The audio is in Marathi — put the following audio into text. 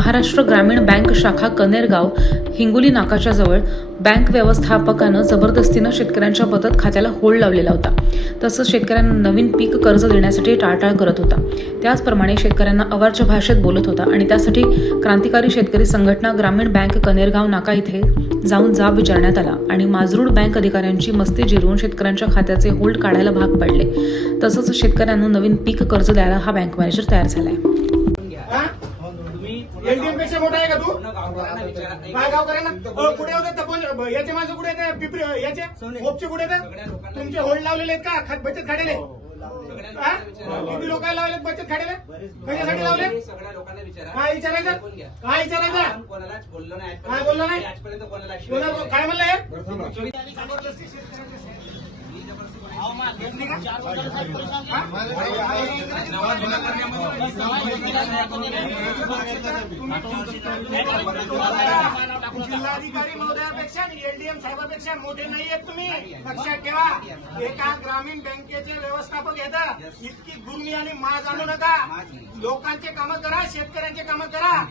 महाराष्ट्र ग्रामीण बँक शाखा कनेरगाव हिंगोली नाकाच्या जवळ बँक व्यवस्थापकानं जबरदस्तीनं शेतकऱ्यांच्या बचत खात्याला होल्ड लावलेला होता. तसंच शेतकऱ्यांना नवीन पीक कर्ज देण्यासाठी टाळाटाळ करत होता. त्याचप्रमाणे शेतकऱ्यांना अवाच्य भाषेत बोलत होता आणि त्यासाठी क्रांतिकारी शेतकरी संघटना ग्रामीण बँक कनेरगाव नाका इथे जाऊन जाब विचारण्यात आला आणि माजरूड बँक अधिकाऱ्यांची मस्ती जिरवून शेतकऱ्यांच्या खात्याचे होल्ड काढायला भाग पाडले. तसंच शेतकऱ्यांना नवीन पीक कर्ज द्यायला हा बँक मॅनेजर तयार झालाय. एलडीएम पेक्षा मोठा आहे का तू? काय गाव करे ना कुठे होते तपन याचे माझे कुठे येते पिपरी याचे होपचे कुठे येते तुमचे होल्ड लावलेले आहेत का बचत खात्याले? किती लोकांना लावलेत बचत खात्याले? कशासाठी लावले? काय विचारायचं काय विचारायचं कोणालाच बोललो नाही. काय बोललो नाही आजपर्यंत कोणाला काय म्हणलंय? जिल्हाधिकारी महोदयापेक्षा एलडीएम साहेबांपेक्षा मोठे नाही आहेत तुम्ही. लक्षात ठेवा. एका ग्रामीण बँकेचे व्यवस्थापक येतात. इतकी गुर्मी आणि माज आणू नका. लोकांचे कामं करा, शेतकऱ्यांचे कामं करा.